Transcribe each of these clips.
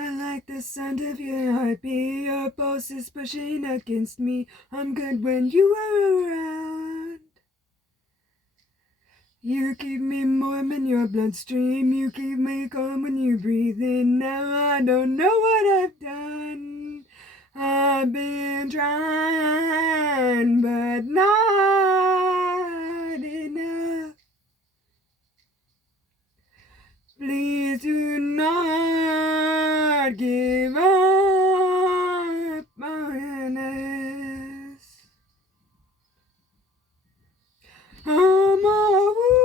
I like the sound of your heartbeat. Your pulse is pushing against me. I'm good when you are around. You keep me warm in your bloodstream. You keep me calm when you breathe in. Now I don't know what I've done. I've been trying, but not enough. Please do not give up on us. I'm a wolf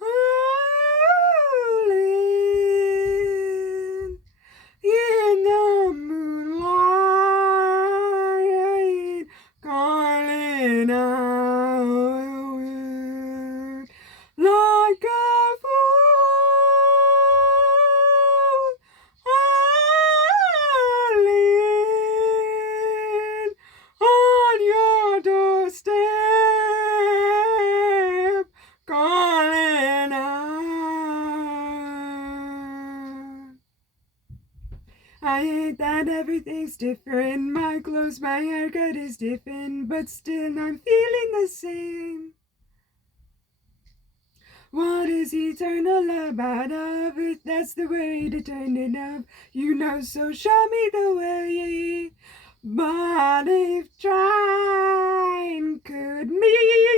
howling in the moonlight, calling out like a fool, howling on your doorstep, calling out. I hate that everything's different. My clothes, my haircut is different, but still I'm feeling the same. What is eternal about of it? That's the way to turn it up. You know, so show me the way. But if trying could mean